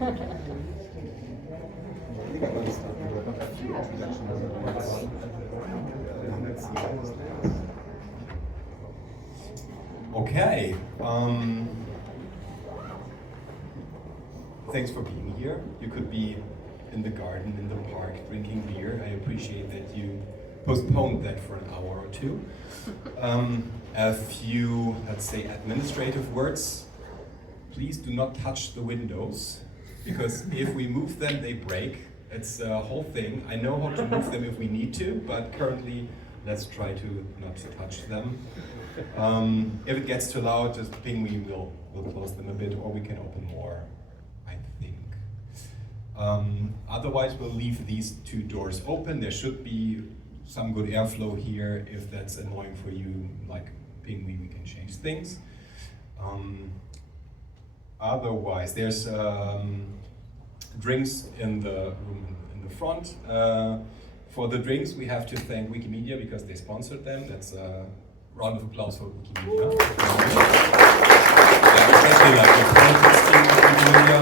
Okay. Thanks for being here. You could be in the garden, in the park, drinking beer. I appreciate that you postponed that for an hour or two. A few, let's say, administrative words. Please do not touch the windows, because if we move them, they break. It's a whole thing. I know how to move them if we need to, but currently, let's try to not touch them. If it gets too loud, just ping me, we'll close them a bit, or we can open more, I think. Otherwise, we'll leave these two doors open. There should be some good airflow here. If that's annoying for you, like ping me, we can change things. Otherwise, there's drinks in the room in the front. For the drinks, we have to thank Wikimedia because they sponsored them. That's a round of applause for Wikimedia. Especially like the politics team of Wikimedia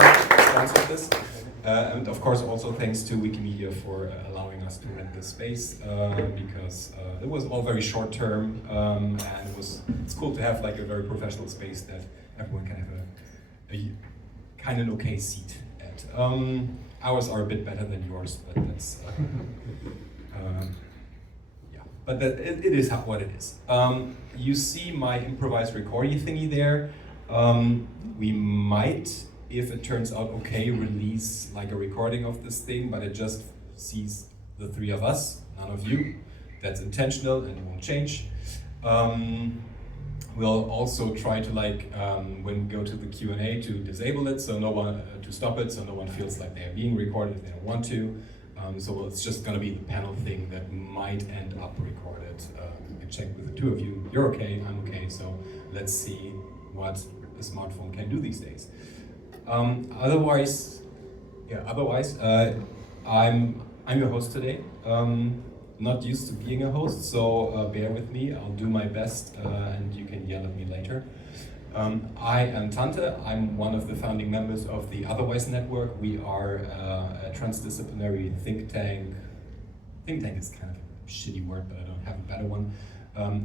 sponsored this. And of course, also thanks to Wikimedia for allowing us to rent this space because it was all very short term, and it's cool to have like a very professional space that everyone can have a kind of okay seat at. Ours are a bit better than yours, but that's yeah. But it is what it is. You see my improvised recording thingy there. We might, if it turns out okay, release like a recording of this thing, but it just sees the three of us, none of you. That's intentional and it won't change. We'll also try to like, when we go to the Q&A, to disable it, so no one, to stop it, so no one feels like they are being recorded if they don't want to. So it's just gonna be the panel thing that might end up recorded. You can check with the two of you. You're okay, I'm okay, so let's see what a smartphone can do these days. Otherwise, I'm your host today. Not used to being a host, so bear with me. I'll do my best, and you can yell at me later. I am Tante. I'm one of the founding members of the Otherwise network. We are a transdisciplinary think tank. Think tank is kind of a shitty word, but I don't have a better one.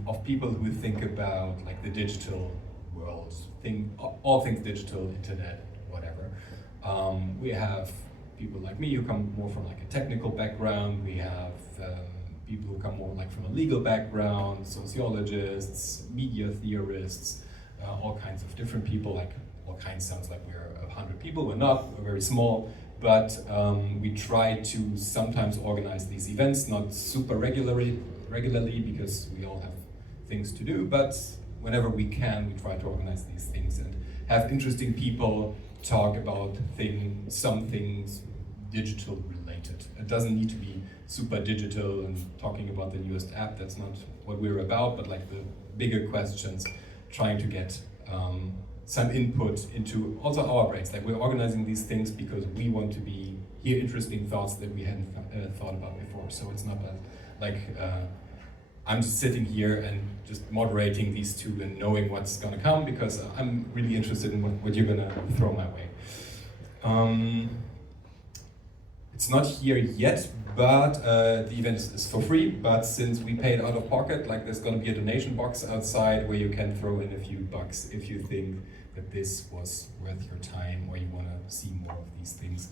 Of people who think about like the digital world, all things digital, internet, whatever. We have people like me who come more from like a technical background. We have people who come more like from a legal background, sociologists, media theorists, all kinds of different people. Like all kinds sounds like we're 100 people. We're not. We're very small, but we try to sometimes organize these events, not super regularly because we all have things to do. But whenever we can, we try to organize these things and have interesting people talk about some things digital related. It doesn't need to be super digital and talking about the newest app. That's not what we're about, but like the bigger questions, trying to get some input into also our brains. Like we're organizing these things because we want to hear interesting thoughts that we hadn't thought about before. So it's not like I'm just sitting here and just moderating these two and knowing what's gonna come because I'm really interested in what you're gonna throw my way. It's not here yet, but the event is for free, but since we paid out of pocket, like there's gonna be a donation box outside where you can throw in a few bucks if you think that this was worth your time or you wanna see more of these things.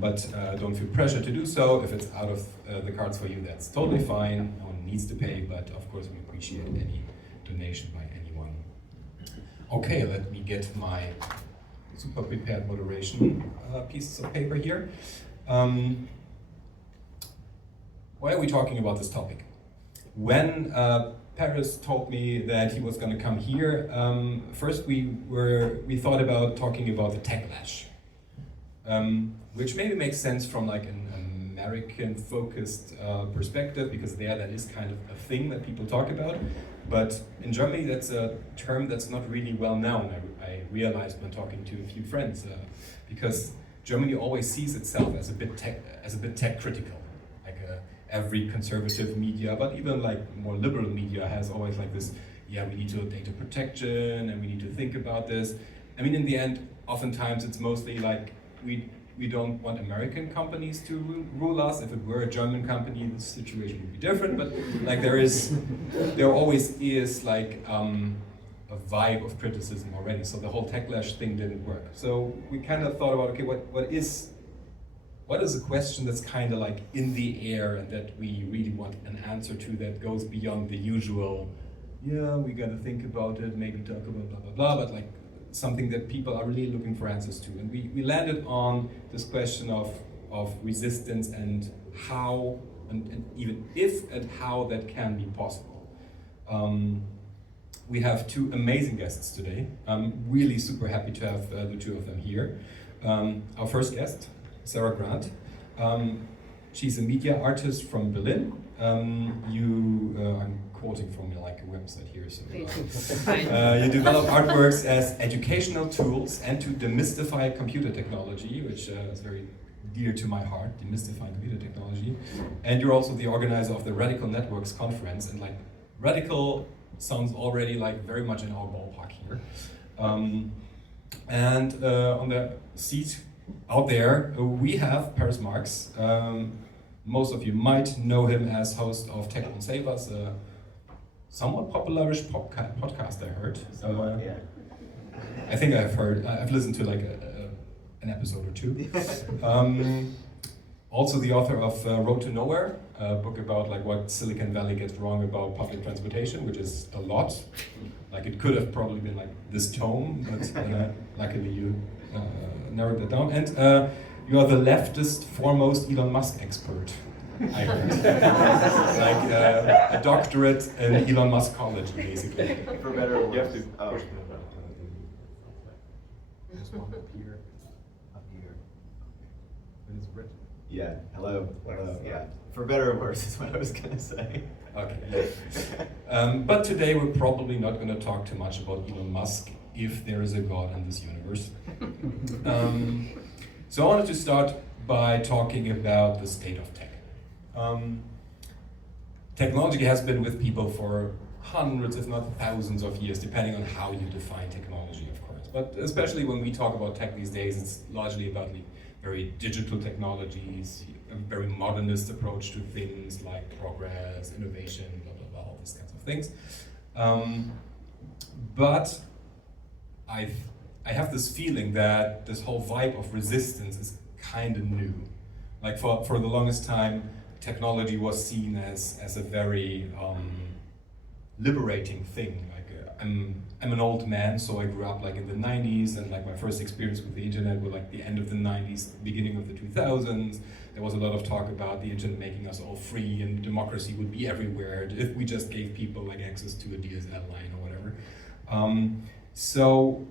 But don't feel pressure to do so. If it's out of the cards for you, that's totally fine. No one needs to pay, but of course we appreciate any donation by anyone. Okay, let me get my super prepared moderation pieces of paper here. Why are we talking about this topic? When Paris told me that he was going to come here, first we thought about talking about the techlash, which maybe makes sense from like an American-focused perspective, because that is kind of a thing that people talk about. But in Germany, that's a term that's not really well known. I realized when talking to a few friends, because Germany always sees itself as a bit tech critical. Like every conservative media, but even like more liberal media has always like this, yeah, we need to data protection and we need to think about this. I mean, in the end, oftentimes it's mostly like we don't want American companies to rule us. If it were a German company, the situation would be different. But like there always is like a vibe of criticism already. So the whole techlash thing didn't work. So we kind of thought about, okay, what is a question that's kind of like in the air and that we really want an answer to that goes beyond the usual, yeah, we got to think about it, maybe talk about blah, blah, blah, but like something that people are really looking for answers to. And we landed on this question of resistance and how, and even if and how that can be possible. We have two amazing guests today. I'm really super happy to have the two of them here. Our first guest, Sarah Grant. She's a media artist from Berlin. I'm quoting from like a website here. So you develop artworks as educational tools and to demystify computer technology, which is very dear to my heart, demystifying computer technology. And you're also the organizer of the Radical Networks conference, and like radical sounds already like very much in our ballpark here. And on the seat out there, we have Paris Marx. Most of you might know him as host of Tech Won't Save Us, a somewhat popularish podcast, I heard. Yeah. I think I've listened to like an episode or two. Also the author of Road to Nowhere, a book about like what Silicon Valley gets wrong about public transportation, which is a lot. Like it could have probably been like this tome, but luckily you narrowed that down. And you are the leftist foremost Elon Musk expert, I heard. Like a doctorate in Elon Muskology, basically. For better or worse. You have to push There's one up here. Up here. It is written. Yeah, hello. Yeah, for better or worse is what I was gonna say. Okay. But today we're probably not going to talk too much about Elon Musk, if there is a God in this universe. So I wanted to start by talking about the state of tech. Technology has been with people for hundreds, if not thousands of years, depending on how you define technology, of course. But especially when we talk about tech these days, it's largely about the very digital technologies, a very modernist approach to things like progress, innovation, blah, blah, blah, all these kinds of things. But I have this feeling that this whole vibe of resistance is kind of new. Like for the longest time, technology was seen as a very liberating thing. Like I'm an old man, so I grew up like in the 90s, and like my first experience with the internet was like the end of the 90s, beginning of the 2000s. There was a lot of talk about the internet making us all free and democracy would be everywhere if we just gave people like access to a DSL line or whatever. So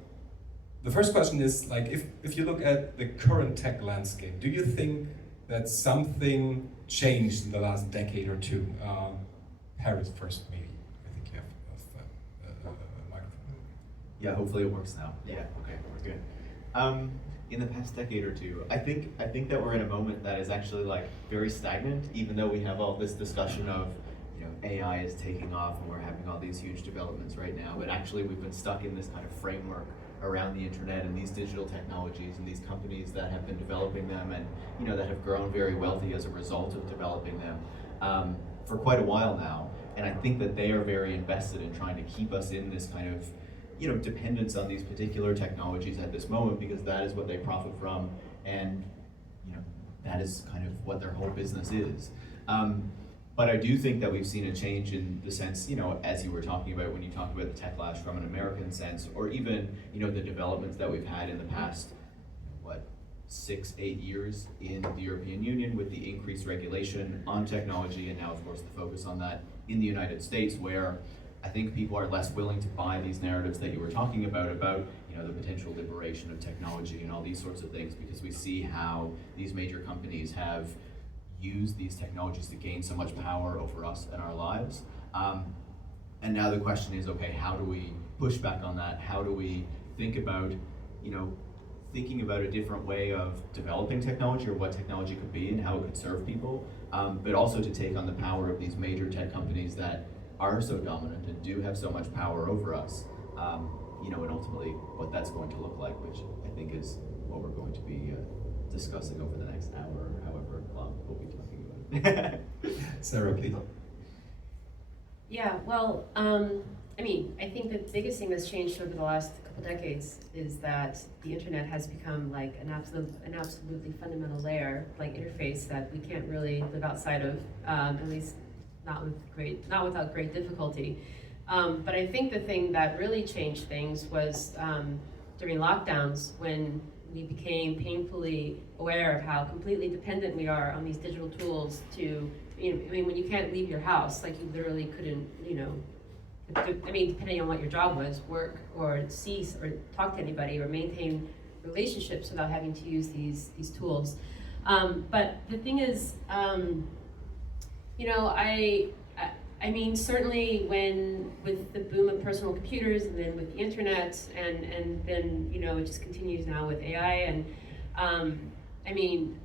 the first question is like, if you look at the current tech landscape, do you think that something changed in the last decade or two? Paris first, maybe. I think you have a microphone. Yeah, hopefully it works now. Yeah, okay, we're good. In the past decade or two, I think that we're in a moment that is actually like very stagnant, even though we have all this discussion of, you know, AI is taking off and we're having all these huge developments right now, but actually we've been stuck in this kind of framework around the internet and these digital technologies and these companies that have been developing them and, you know, that have grown very wealthy as a result of developing them for quite a while now. And I think that they are very invested in trying to keep us in this kind of, you know, dependence on these particular technologies at this moment, because that is what they profit from, and, you know, that is kind of what their whole business is. But I do think that we've seen a change in the sense, you know, as you were talking about when you talked about the techlash from an American sense, or even, you know, the developments that we've had in the past, 6-8 years in the European Union with the increased regulation on technology, and now of course the focus on that in the United States, where I think people are less willing to buy these narratives that you were talking about, you know, the potential liberation of technology and all these sorts of things, because we see how these major companies have used these technologies to gain so much power over us and our lives. And now the question is, okay, how do we push back on that? How do we think about, you know, thinking about a different way of developing technology, or what technology could be and how it could serve people, but also to take on the power of these major tech companies that are so dominant and do have so much power over us, you know, and ultimately what that's going to look like, which I think is what we're going to be discussing over the next hour or however long we'll be talking about it. Sarah, please. Yeah, well, I mean, I think the biggest thing that's changed over the last couple decades is that the internet has become like an absolutely fundamental layer, like interface that we can't really live outside of, at least not without great difficulty. But I think the thing that really changed things was during lockdowns, when we became painfully aware of how completely dependent we are on these digital tools to, I mean, when you can't leave your house, like you literally couldn't, I mean, depending on what your job was, work or see or talk to anybody or maintain relationships without having to use these tools. But the thing is, I mean, certainly with the boom of personal computers and then with the internet and then, it just continues now with AI and, I mean,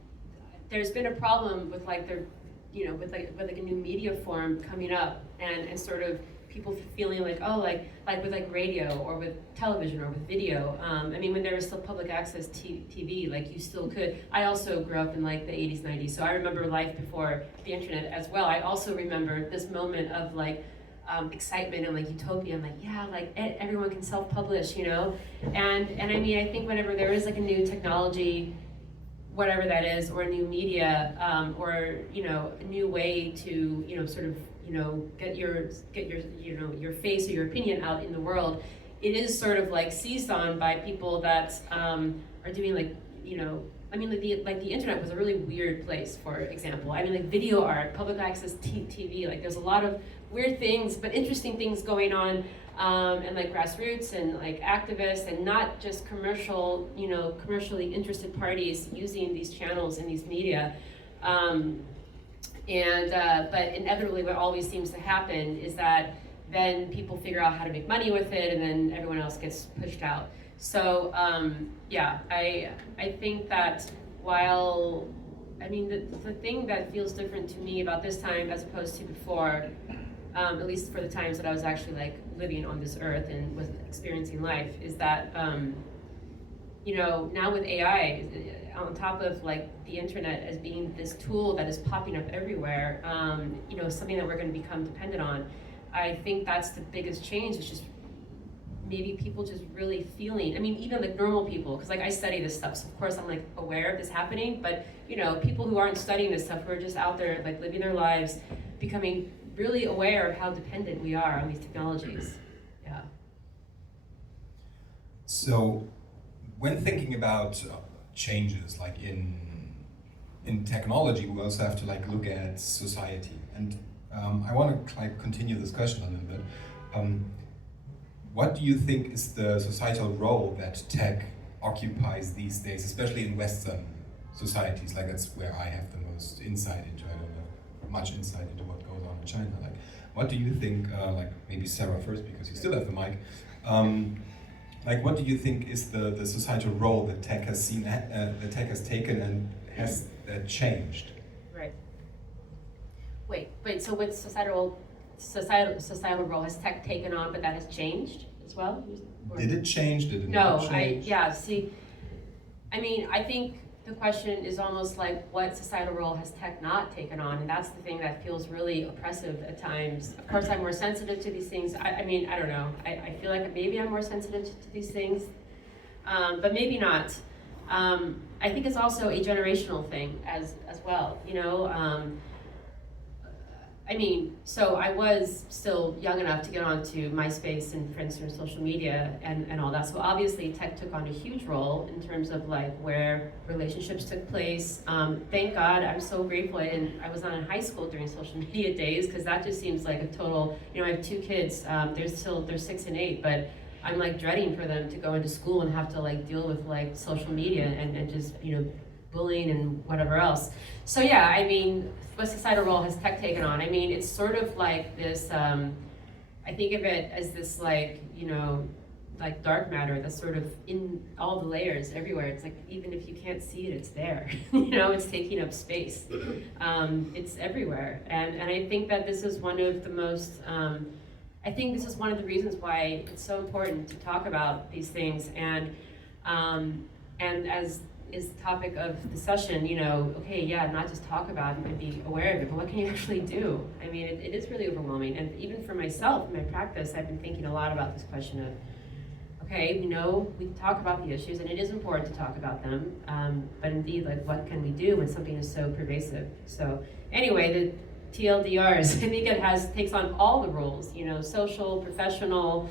there's been a problem with like with a new media form coming up and sort of people feeling like, oh, like with like radio or with television or with video. I mean, when there was still public access TV, like you still could. I also grew up in like the 80s, 90s, so I remember life before the internet as well. I also remember this moment of like excitement and like utopia. I'm like, yeah, like everyone can self-publish, And I mean, I think whenever there is like a new technology, whatever that is, or a new media, or a new way to sort of get your face or your opinion out in the world, it is sort of like seized on by people that are doing like I mean, like the internet was a really weird place, for example. I mean, like video art, public access TV, like there's a lot of weird things, but interesting things going on, and like grassroots and like activists and not just commercially interested parties using these channels and these media. But inevitably what always seems to happen is that then people figure out how to make money with it and then everyone else gets pushed out. So yeah, I think that while, I mean, the thing that feels different to me about this time as opposed to before, at least for the times that I was actually like living on this earth and was experiencing life, is that now with AI, on top of like the internet as being this tool that is popping up everywhere, something that we're going to become dependent on, I think that's the biggest change. It's just maybe people just really feeling, I mean, even like normal people, because like I study this stuff, so of course I'm like aware of this happening, but people who aren't studying this stuff, who are just out there like living their lives, becoming really aware of how dependent we are on these technologies. Yeah. So when thinking about changes like in technology, we also have to like look at society, and I want to like continue the discussion a little bit. What do you think is the societal role that tech occupies these days, especially in Western societies? Like that's where I have the most insight into. I don't have much insight into what goes on in China. Like, what do you think? Like maybe Sarah first, because you still have the mic. Like, what do you think is the societal role that tech has seen, that tech has taken, and has that changed? Right. Wait. So what societal role has tech taken on, but that has changed as well? Or? Did it change? Did it not change? I mean, I think the question is almost like what societal role has tech not taken on, and that's the thing that feels really oppressive at times. Of course, I'm more sensitive to these things. I mean, I don't know. I feel like maybe I'm more sensitive to these things, but maybe not. I think it's also a generational thing as well. I mean, so I was still young enough to get onto MySpace and Friendster and social media and all that. So obviously tech took on a huge role in terms of like where relationships took place. Thank God, I'm so grateful I was not in high school during social media days, because that just seems like a total, I have 2 kids, they're 6 and 8, but I'm like dreading for them to go into school and have to like deal with like social media and just, bullying and whatever else. So yeah, I mean, what societal role has tech taken on? I mean, it's sort of like this, I think of it as this like, like dark matter that's sort of in all the layers everywhere. It's like, even if you can't see it, it's there. It's taking up space. It's everywhere. And I think that this is one of the most, I think this is one of the reasons why it's so important to talk about these things. And as is the topic of the session, you know, okay, yeah, not just talk about it and be aware of it, but what can you actually do? I mean, it is really overwhelming. And even for myself, in my practice, I've been thinking a lot about this question of, okay, we know we can talk about the issues, and it is important to talk about them, but indeed, like, what can we do when something is so pervasive? So anyway, the TLDRs, I think it takes on all the roles, you know, social, professional,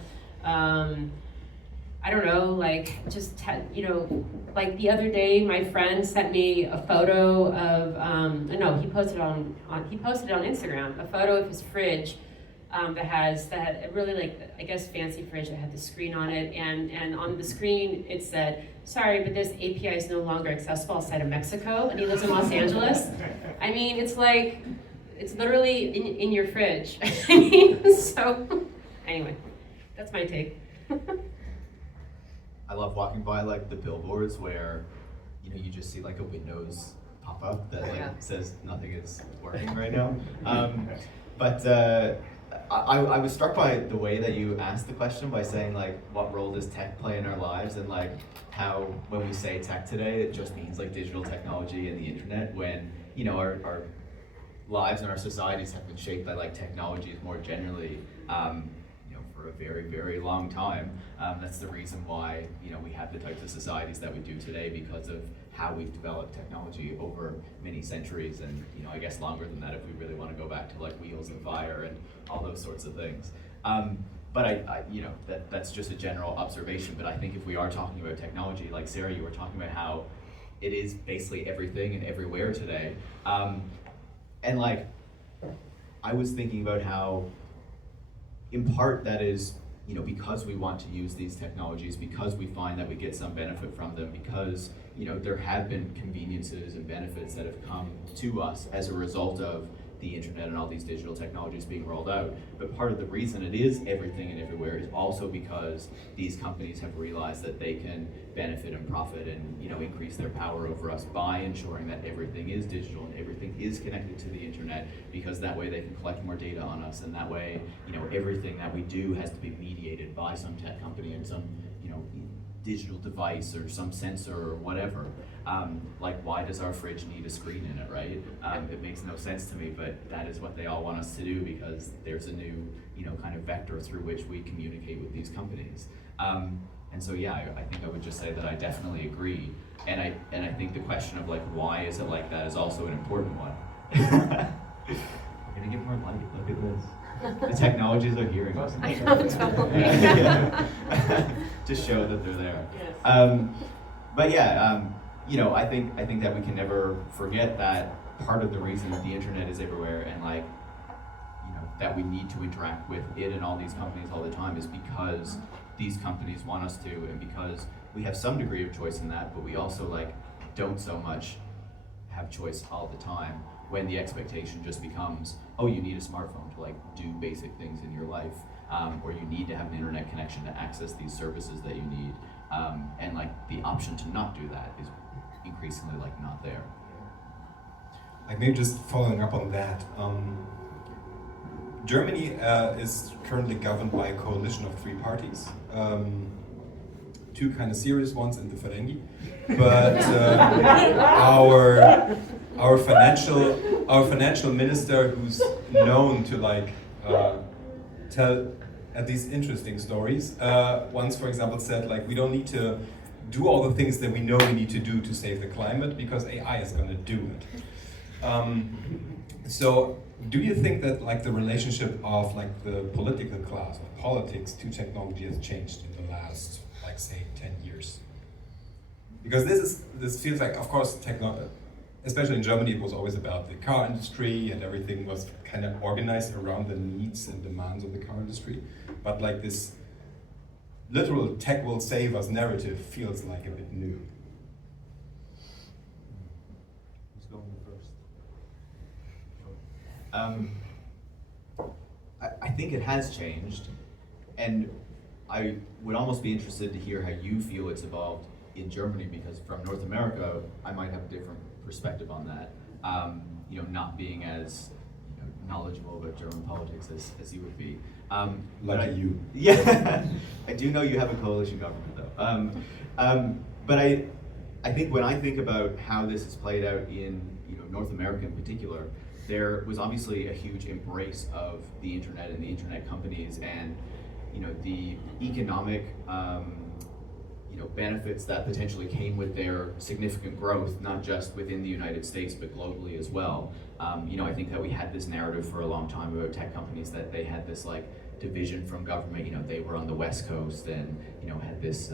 I don't know, like, just, you know, like the other day, my friend sent me a photo of, no, he posted on Instagram, a photo of his fridge that had a really, like, I guess, fancy fridge that had the screen on it, and on the screen it said, sorry, but this API is no longer accessible outside of Mexico, and he lives in Los Angeles. I mean, it's like, it's literally in your fridge. I mean, so, anyway, that's my take. I love walking by like the billboards where, you know, you just see like a Windows pop-up that like says nothing is working right now. But I was struck by the way that you asked the question by saying like, what role does tech play in our lives, and like how when we say tech today, it just means like digital technology and the internet, when, you know, our lives and our societies have been shaped by like technologies more generally. For a very, very long time. That's the reason why, you know, we have the types of societies that we do today, because of how we've developed technology over many centuries, and, you know, I guess longer than that if we really want to go back to like wheels and fire and all those sorts of things. But I you know, that's just a general observation, but I think if we are talking about technology, like Sarah, you were talking about how it is basically everything and everywhere today. And like, I was thinking about how, in part, that is, you know, because we want to use these technologies, because we find that we get some benefit from them, because, you know, there have been conveniences and benefits that have come to us as a result of the internet and all these digital technologies being rolled out. But part of the reason it is everything and everywhere is also because these companies have realized that they can benefit and profit and, you know, increase their power over us by ensuring that everything is digital and everything is connected to the internet, because that way they can collect more data on us, and that way, you know, everything that we do has to be mediated by some tech company and some, you know, digital device or some sensor or whatever. Like, why does our fridge need a screen in it, right? It makes no sense to me, but that is what they all want us to do, because there's a new, you know, kind of vector through which we communicate with these companies. And so, yeah, I think I would just say that I definitely agree. And I think the question of like, why is it like that, is also an important one. We're gonna get more light, look at this. The technologies are hearing us. I know, totally. Just show that they're there. Yes. But yeah, you know, I think that we can never forget that part of the reason that the internet is everywhere, and like, you know, that we need to interact with it and all these companies all the time, is because these companies want us to, and because we have some degree of choice in that, but we also like don't so much have choice all the time, when the expectation just becomes, oh, you need a smartphone to like do basic things in your life, or you need to have an internet connection to access these services that you need, and like the option to not do that is increasingly like not there. Like, maybe just following up on that, Germany is currently governed by a coalition of three parties, two kind of serious ones in the Ferengi, but our financial minister, who's known to like tell at least interesting stories, once, for example, said like, we don't need to do all the things that we know we need to do to save the climate, because AI is going to do it. So do you think that like the relationship of like the political class, of politics, to technology has changed in the last, like, say, 10 years? Because this feels like, of course, especially in Germany, it was always about the car industry, and everything was kind of organized around the needs and demands of the car industry. But like this literal tech will save us narrative feels like a bit new. Who's going first? I think it has changed, and I would almost be interested to hear how you feel it's evolved in Germany, because from North America, I might have a different perspective on that. You know, not being as, you know, knowledgeable about German politics as you would be. Like you. Yeah, I do know you have a coalition government though. But I think when I think about how this has played out in North America in particular, there was obviously a huge embrace of the internet and the internet companies, and the economic benefits that potentially came with their significant growth, not just within the United States but globally as well. I think that we had this narrative for a long time about tech companies that they had this like division from government. They were on the West Coast and had this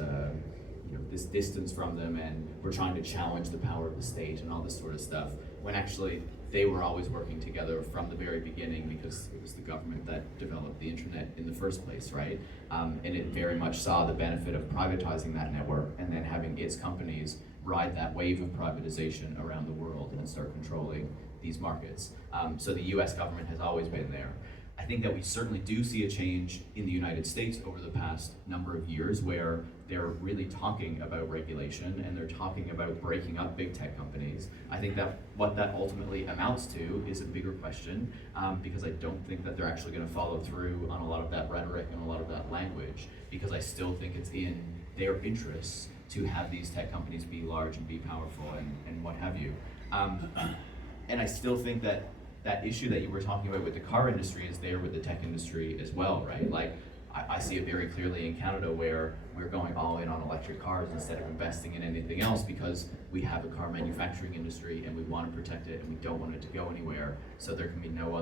this distance from them, and were trying to challenge the power of the state and all this sort of stuff, when actually they were always working together from the very beginning, because it was the government that developed the internet in the first place, right? And it very much saw the benefit of privatizing that network and then having its companies ride that wave of privatization around the world and start controlling these markets. So the US government has always been there. I think that we certainly do see a change in the United States over the past number of years, where they're really talking about regulation and they're talking about breaking up big tech companies. I think that what that ultimately amounts to is a bigger question, because I don't think that they're actually going to follow through on a lot of that rhetoric and a lot of that language, because I still think it's in their interests to have these tech companies be large and be powerful and what have you. And I still think that issue that you were talking about with the car industry is there with the tech industry as well, right? Like, I see it very clearly in Canada, where we're going all in on electric cars instead of investing in anything else, because we have a car manufacturing industry and we want to protect it and we don't want it to go anywhere. So there can be no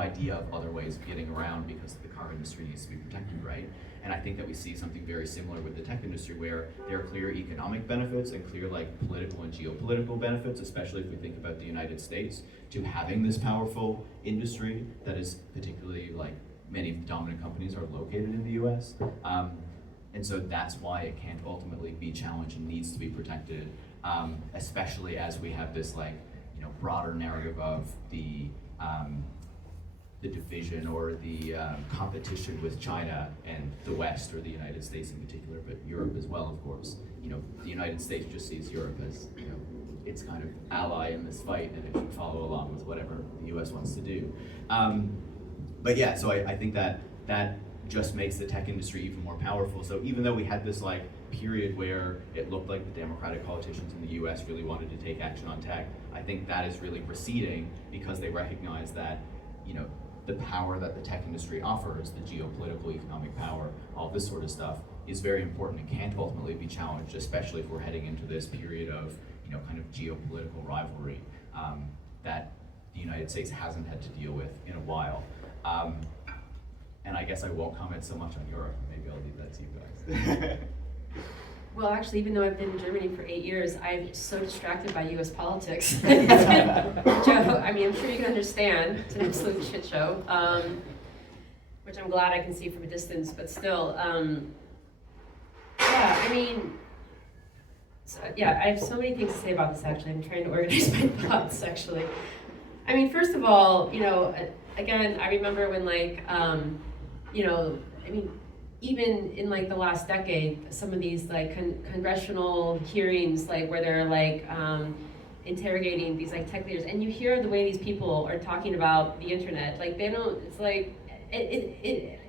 idea of other ways of getting around, because the car industry needs to be protected, right? And I think that we see something very similar with the tech industry, where there are clear economic benefits and clear political and geopolitical benefits, especially if we think about the United States, to having this powerful industry that is particularly many of the dominant companies are located in the US. And so that's why it can't ultimately be challenged and needs to be protected, especially as we have this broader narrative of the division or the competition with China and the West, or the United States in particular, but Europe as well, of course. The United States just sees Europe as its kind of ally in this fight, and it should follow along with whatever the US wants to do. But yeah, so I think that just makes the tech industry even more powerful. So even though we had this period where it looked like the Democratic politicians in the US really wanted to take action on tech, I think that is really receding, because they recognize that the power that the tech industry offers, the geopolitical, economic power, all this sort of stuff, is very important and can't ultimately be challenged, especially if we're heading into this period of kind of geopolitical rivalry that the United States hasn't had to deal with in a while. And I guess I won't comment so much on Europe. Maybe I'll leave that to you guys. Well, actually, even though I've been in Germany for 8 years, I'm so distracted by US politics. Joe, I mean, I'm sure you can understand, it's an absolute shit show, which I'm glad I can see from a distance, but still, yeah, I mean, I have so many things to say about this, actually. I'm trying to organize my thoughts, actually. I mean, first of all, again, I remember when even in the last decade, some of these congressional hearings, where they're interrogating these tech leaders, and you hear the way these people are talking about the internet. They don't. It's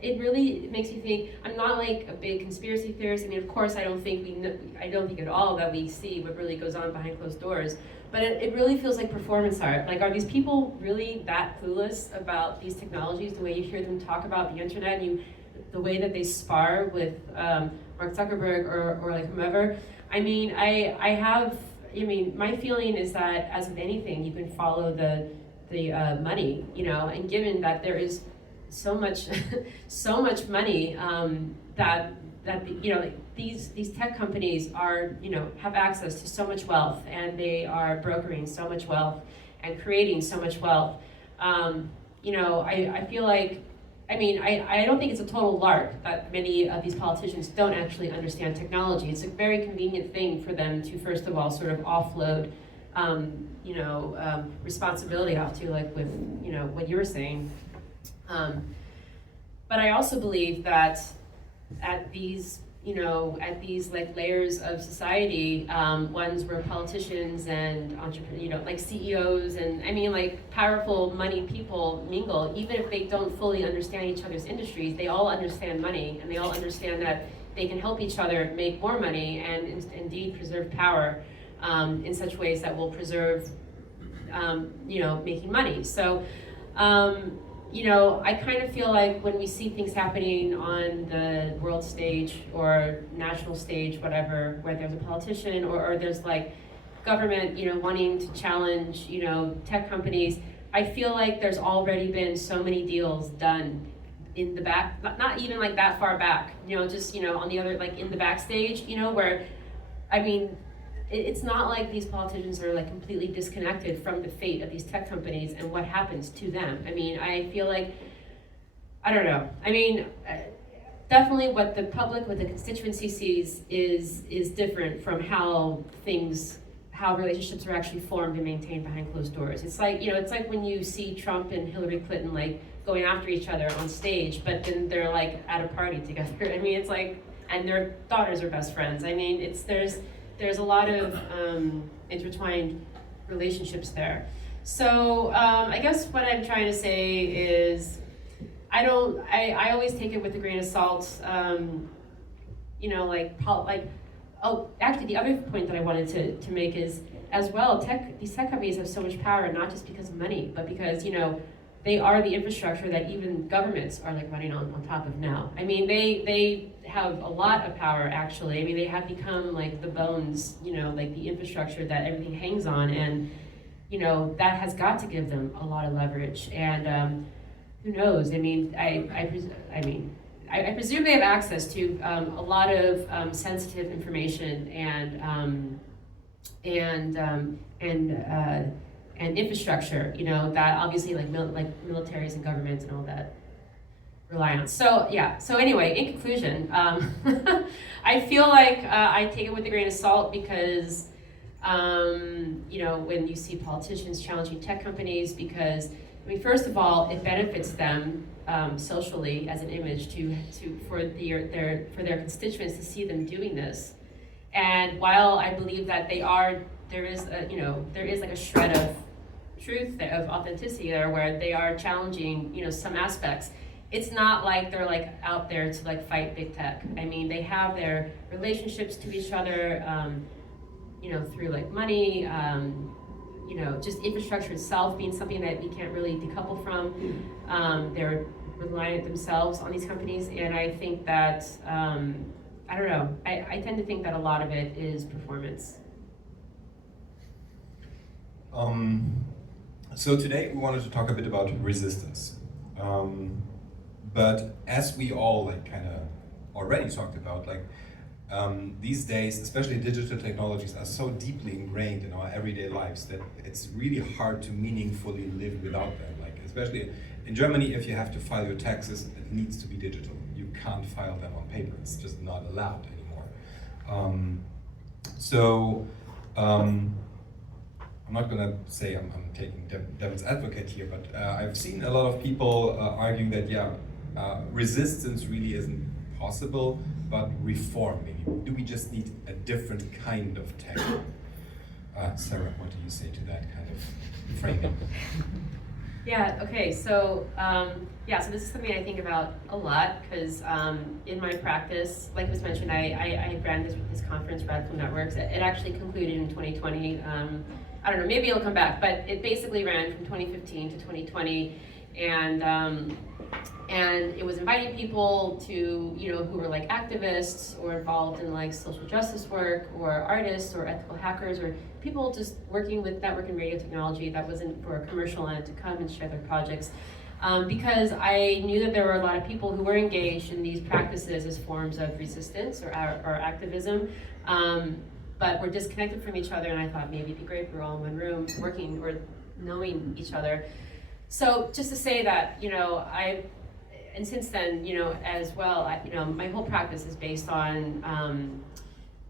it really makes you think. I'm not a big conspiracy theorist. I mean, of course, I don't think at all that we see what really goes on behind closed doors. But it really feels like performance art. Are these people really that clueless about these technologies? The way you hear them talk about the internet, and the way that they spar with Mark Zuckerberg or whomever. I mean, my feeling is that, as with anything, you can follow the money, and given that there is so much money that these tech companies are have access to so much wealth, and they are brokering so much wealth and creating so much wealth. I feel like, I don't think it's a total lark that many of these politicians don't actually understand technology. It's a very convenient thing for them to, first of all, sort of offload responsibility off to, with what you were saying. But I also believe that at these layers of society, ones where politicians and entrepreneurs, CEOs and powerful money people mingle, even if they don't fully understand each other's industries, they all understand money, and they all understand that they can help each other make more money and indeed preserve power. in such ways that will preserve, making money. So, I kind of feel like when we see things happening on the world stage or national stage, whatever, where there's a politician or there's like government, wanting to challenge, tech companies, I feel like there's already been so many deals done in the back, not even like that far back, just, on the other, like in the backstage, where, I mean, it's not like these politicians are like completely disconnected from the fate of these tech companies and what happens to them. I mean, I feel like, I don't know. I mean, definitely what the public, what the constituency sees is different from how relationships are actually formed and maintained behind closed doors. It's like, it's like when you see Trump and Hillary Clinton like going after each other on stage, but then they're like at a party together. I mean, it's like, and their daughters are best friends. I mean, there's a lot of intertwined relationships there. So I guess what I'm trying to say is, I always take it with a grain of salt. Actually, the other point that I wanted to make is, as well, these tech companies have so much power, not just because of money, but because, they are the infrastructure that even governments are like running on top of now. I mean, they have a lot of power, actually. I mean, they have become like the bones, like the infrastructure that everything hangs on, and, that has got to give them a lot of leverage. And who knows? I mean, I presume they have access to a lot of sensitive information and infrastructure, that obviously like militaries and governments and all that rely on. So yeah. So anyway, in conclusion, I feel like I take it with a grain of salt because when you see politicians challenging tech companies, because first of all, it benefits them socially as an image for their constituents to see them doing this. And while I believe that there is like a shred of truth, of authenticity there, where they are challenging, some aspects. It's not like they're like out there to like fight big tech. I mean, they have their relationships to each other, through like money, just infrastructure itself being something that we can't really decouple from. They're reliant themselves on these companies, and I think that, I don't know, I tend to think that a lot of it is performance. So today we wanted to talk a bit about resistance. But as we all like kind of already talked about, like these days, especially digital technologies are so deeply ingrained in our everyday lives that it's really hard to meaningfully live without them. Like especially in Germany, if you have to file your taxes, it needs to be digital. You can't file them on paper. It's just not allowed anymore. I'm not going to say I'm taking devil's advocate here, but I've seen a lot of people arguing that, resistance really isn't possible, but reform maybe. Do we just need a different kind of tech? Sarah, what do you say to that kind of framing? Yeah, okay, so so this is something I think about a lot, because in my practice, like was mentioned, I ran this conference, Radical Networks. It actually concluded in 2020. I don't know, maybe it'll come back, but it basically ran from 2015 to 2020, and it was inviting people to, who were like activists or involved in like social justice work, or artists or ethical hackers, or people just working with network and radio technology that wasn't for a commercial end, to come and share their projects. Because I knew that there were a lot of people who were engaged in these practices as forms of resistance or activism, but we're disconnected from each other, and I thought maybe it'd be great if we were all in one room working or knowing each other. So just to say that, and since then, as well, my whole practice is based on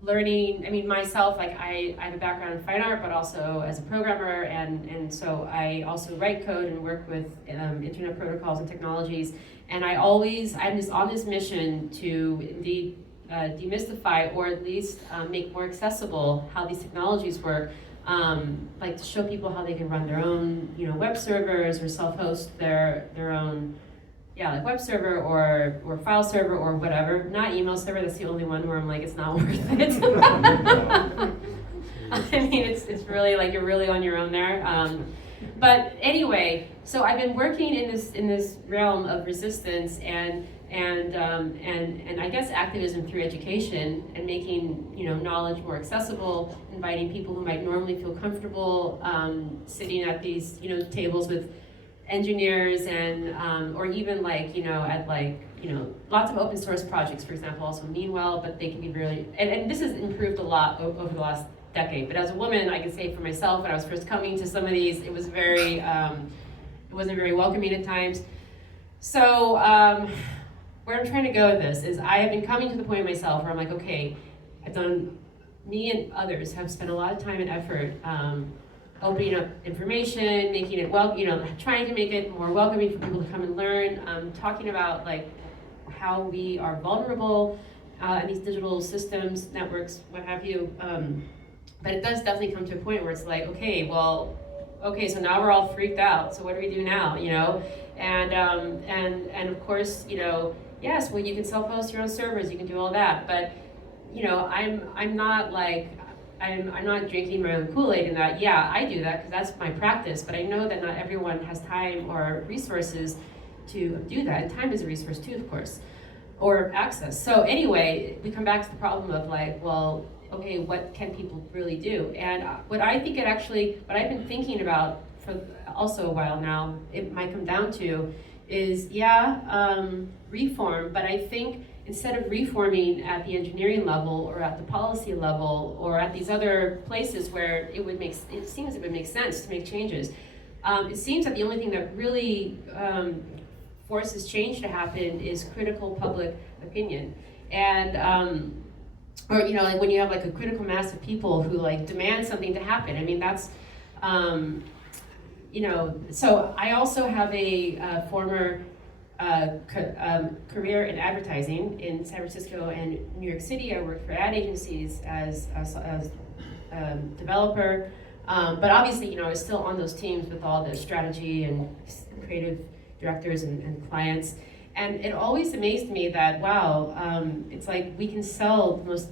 learning. I mean, myself, like I have a background in fine art, but also as a programmer, and so I also write code and work with internet protocols and technologies. And I'm just on this mission to indeed demystify, or at least make more accessible how these technologies work, like to show people how they can run their own, web servers, or self-host their own, like web server or file server or whatever. Not email server. That's the only one where I'm like, it's not worth it. I mean, it's really like you're really on your own there. But anyway, so I've been working in this realm of resistance and I guess activism through education and making knowledge more accessible, inviting people who might normally feel comfortable sitting at these tables with engineers and or even like at like lots of open source projects, for example, also meanwhile, but they can be really and this has improved a lot over the last decade. But as a woman, I can say for myself, when I was first coming to some of these, it was very it wasn't very welcoming at times. So where I'm trying to go with this is I have been coming to the point myself where I'm like, okay, me and others have spent a lot of time and effort opening up information, making it trying to make it more welcoming for people to come and learn, talking about like how we are vulnerable in these digital systems, networks, what have you. But it does definitely come to a point where it's like, okay, so now we're all freaked out. So what do we do now? And of course, yes, well, you can self-host your own servers, you can do all that, but I'm not like I'm not drinking my own Kool-Aid in that. Yeah, I do that because that's my practice, but I know that not everyone has time or resources to do that, and time is a resource too, of course, or access. So anyway, we come back to the problem of like, well, okay, what can people really do? And what I've been thinking about for also a while now, it might come down to is, reform, but I think instead of reforming at the engineering level or at the policy level or at these other places where it seems it would make sense to make changes, it seems that the only thing that really forces change to happen is critical public opinion. And or like when you have like a critical mass of people who like demand something to happen. I mean, that's so I also have a former career in advertising in San Francisco and New York City. I worked for ad agencies as developer, but obviously, I was still on those teams with all the strategy and creative directors and clients. And it always amazed me that, wow, it's like we can sell the most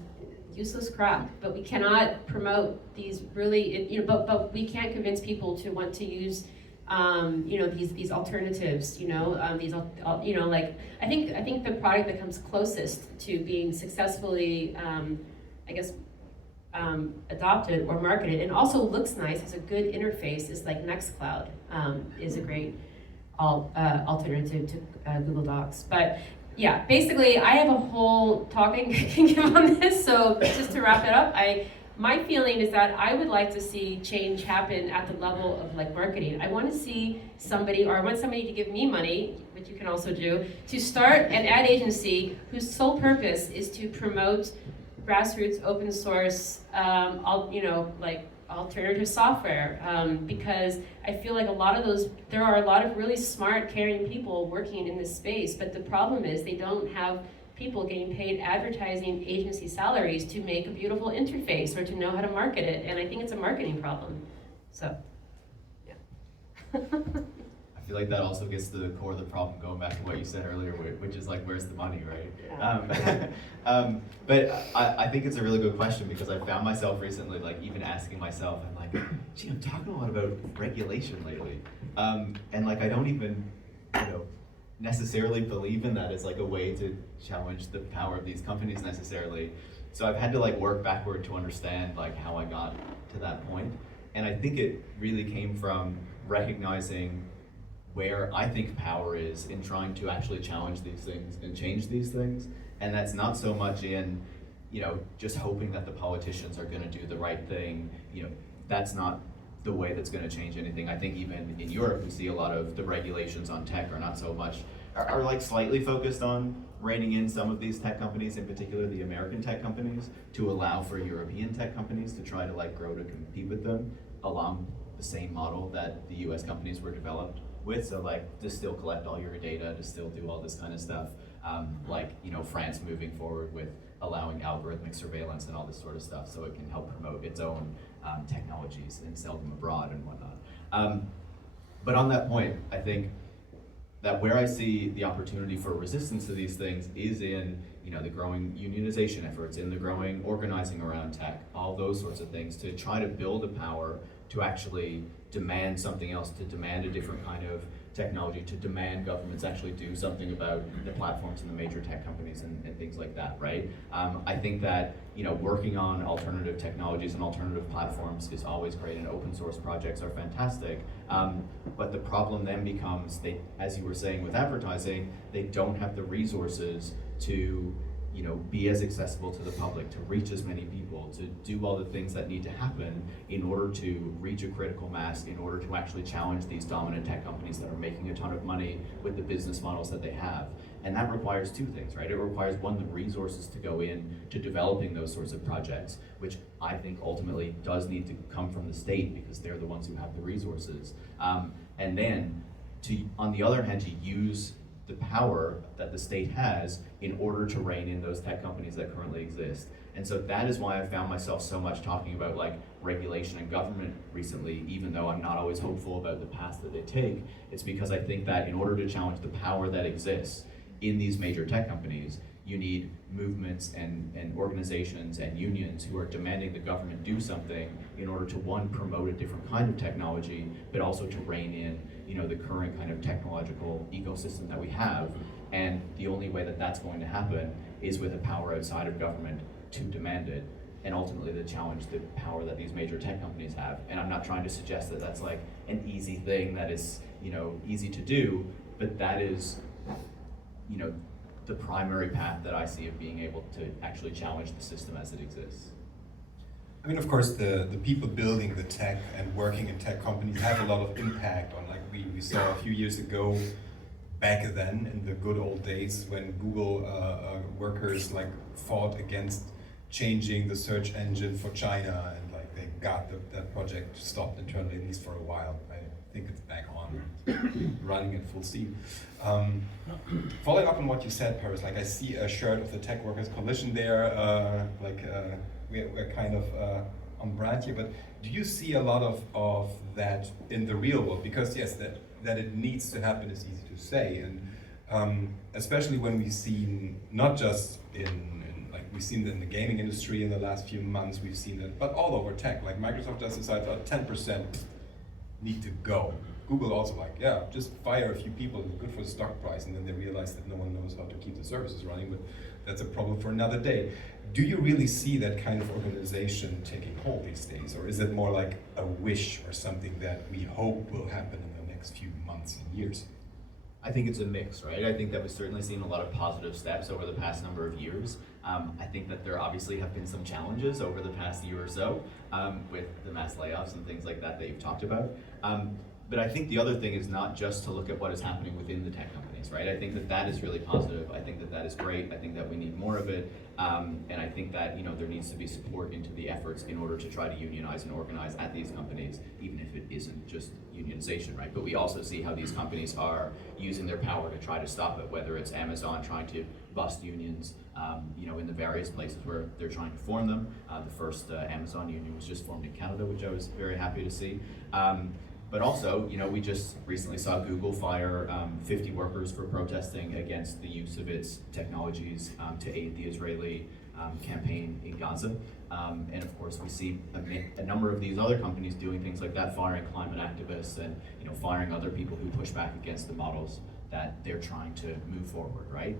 useless crap, but we cannot promote these really, but we can't convince people to want to use these alternatives, like I think the product that comes closest to being successfully, adopted or marketed and also looks nice, has a good interface is like Nextcloud, is a great alternative to Google Docs. But yeah, basically I have a whole talk I can give on this, so just to wrap it up, my feeling is that I would like to see change happen at the level of like marketing. I want to see somebody, or I want somebody to give me money, which you can also do, to start an ad agency whose sole purpose is to promote grassroots open source, alternative software, because I feel like there are a lot of really smart, caring people working in this space, but the problem is they don't have people getting paid advertising agency salaries to make a beautiful interface or to know how to market it, and I think it's a marketing problem. So, yeah. I feel like that also gets to the core of the problem, going back to what you said earlier, which is like, where's the money, right? Yeah. But I think it's a really good question, because I found myself recently, like even asking myself, I'm like, gee, I'm talking a lot about regulation lately, and like I don't even, necessarily believe in that as like a way to challenge the power of these companies necessarily. So I've had to like work backward to understand like how I got to that point. And I think it really came from recognizing where I think power is in trying to actually challenge these things and change these things. And that's not so much in, just hoping that the politicians are gonna do the right thing. That's not the way that's going to change anything. I think even in Europe, we see a lot of the regulations on tech are not so much, are like slightly focused on reining in some of these tech companies, in particular the American tech companies, to allow for European tech companies to try to like grow to compete with them along the same model that the US companies were developed with. So like to still collect all your data, to still do all this kind of stuff. France moving forward with allowing algorithmic surveillance and all this sort of stuff so it can help promote its own technologies and sell them abroad and whatnot. But on that point, I think that where I see the opportunity for resistance to these things is in, the growing unionization efforts, in the growing organizing around tech, all those sorts of things, to try to build a power to actually demand something else, to demand a different kind of technology, to demand governments actually do something about the platforms and the major tech companies and things like that, right? I think that working on alternative technologies and alternative platforms is always great, and open source projects are fantastic. But the problem then becomes, they, as you were saying with advertising, they don't have the resources to be as accessible to the public, to reach as many people, to do all the things that need to happen in order to reach a critical mass, in order to actually challenge these dominant tech companies that are making a ton of money with the business models that they have. And that requires two things, right? It requires, one, the resources to go in to developing those sorts of projects, which I think ultimately does need to come from the state, because they're the ones who have the resources. And then, on the other hand, to use the power that the state has in order to rein in those tech companies that currently exist. And so that is why I found myself so much talking about regulation and government recently, even though I'm not always hopeful about the path that they take. It's because I think that in order to challenge the power that exists in these major tech companies, you need movements and organizations and unions who are demanding the government do something in order to, one, promote a different kind of technology, but also to rein in the current kind of technological ecosystem that we have. And the only way that that's going to happen is with a power outside of government to demand it, and ultimately to challenge the power that these major tech companies have. And I'm not trying to suggest that that's an easy thing that is easy to do, but that is the primary path that I see of being able to actually challenge the system as it exists. I mean, of course, the people building the tech and working in tech companies have a lot of impact on, we saw a few years ago, back then in the good old days when Google workers fought against changing the search engine for China, and they got that project stopped internally, at least for a while. I think it's back on, running at full steam. Following up on what you said, Paris, I see a shirt of the Tech Workers Coalition there, we're kind of on brand here, but do you see a lot of that in the real world? Because yes, that it needs to happen is easy to say, and especially when we've seen, not just we've seen it in the gaming industry in the last few months, we've seen it, but all over tech, Microsoft just decided that 10% need to go. Google also just fire a few people, it's good for the stock price, and then they realize that no one knows how to keep the services running, but that's a problem for another day. Do you really see that kind of organization taking hold these days, or is it more like a wish or something that we hope will happen in the next few months and years? I think it's a mix, right? I think that we've certainly seen a lot of positive steps over the past number of years. I think that there obviously have been some challenges over the past year or so with the mass layoffs and things like that you've talked about. But I think the other thing is not just to look at what is happening within the tech companies, right? I think that that is really positive. I think that that is great. I think that we need more of it. And I think that there needs to be support into the efforts in order to try to unionize and organize at these companies, even if it isn't just unionization, right? But we also see how these companies are using their power to try to stop it, whether it's Amazon trying to bust unions, in the various places where they're trying to form them. The first Amazon union was just formed in Canada, which I was very happy to see. But also, we just recently saw Google fire 50 workers for protesting against the use of its technologies to aid the Israeli campaign in Gaza. And of course, we see a number of these other companies doing things like that, firing climate activists and firing other people who push back against the models that they're trying to move forward, right?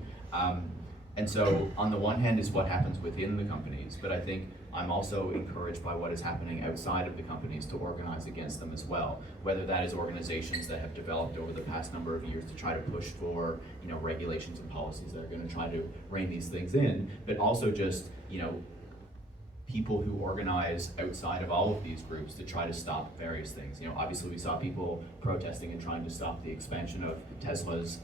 And so on the one hand is what happens within the companies, but I think I'm also encouraged by what is happening outside of the companies to organize against them as well, whether that is organizations that have developed over the past number of years to try to push for regulations and policies that are going to try to rein these things in, but also just people who organize outside of all of these groups to try to stop various things. Obviously we saw people protesting and trying to stop the expansion of Tesla's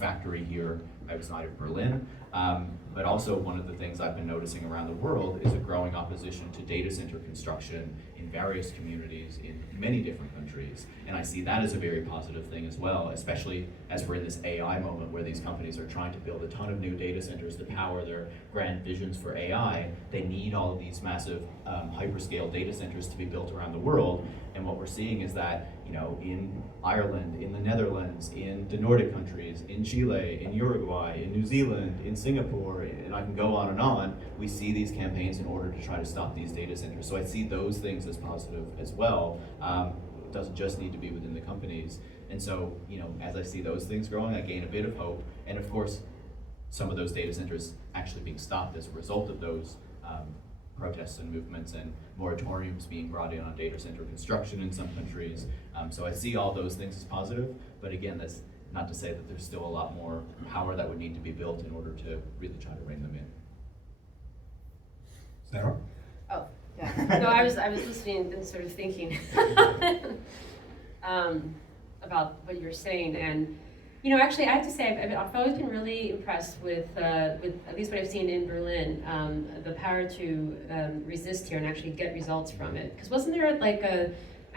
factory here outside of Berlin. But also one of the things I've been noticing around the world is a growing opposition to data center construction in various communities in many different countries. And I see that as a very positive thing as well, especially as we're in this AI moment where these companies are trying to build a ton of new data centers to power their grand visions for AI. They need all of these massive hyperscale data centers to be built around the world. And what we're seeing is that in Ireland, in the Netherlands, in the Nordic countries, in Chile, in Uruguay, in New Zealand, in Singapore, and I can go on, we see these campaigns in order to try to stop these data centers. So I see those things as positive as well. It doesn't just need to be within the companies. And so, as I see those things growing, I gain a bit of hope. And of course, some of those data centers actually being stopped as a result of those protests and movements and moratoriums being brought in on data center construction in some countries. So I see all those things as positive, but again, that's not to say that there's still a lot more power that would need to be built in order to really try to rein them in. Sarah? Oh, yeah. No, I was listening and sort of thinking about what you were saying, and actually, I have to say, I've always been really impressed with at least what I've seen in Berlin, the power to resist here and actually get results from it. Because wasn't there like I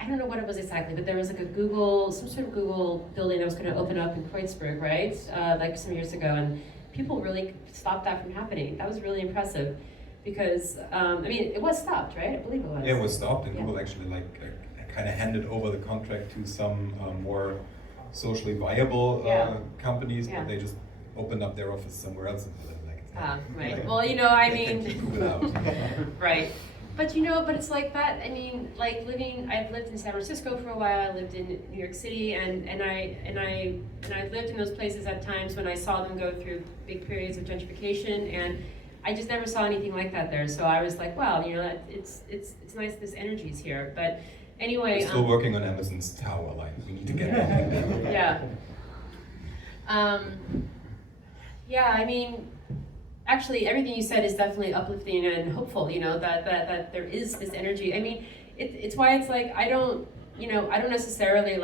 don't know what it was exactly, but there was like some sort of Google building that was going to open up in Kreuzberg, right? Like some years ago, and people really stopped that from happening. That was really impressive, because it was stopped, right? I believe it was. Yeah, it was stopped, and Google actually kind of handed over the contract to some more socially viable companies, but they just opened up their office somewhere else. And right. Well, I mean, keep Google out. Right. But but it's like that. I mean, like I've lived in San Francisco for a while. I lived in New York City, and I lived in those places at times when I saw them go through big periods of gentrification, and I just never saw anything like that there. So I was like, wow, it's nice this energy's here. But anyway, we're still working on Amazon's tower line. We need to get it. Yeah. I mean, actually, everything you said is definitely uplifting and hopeful. That there is this energy. I mean, it's why it's like I don't necessarily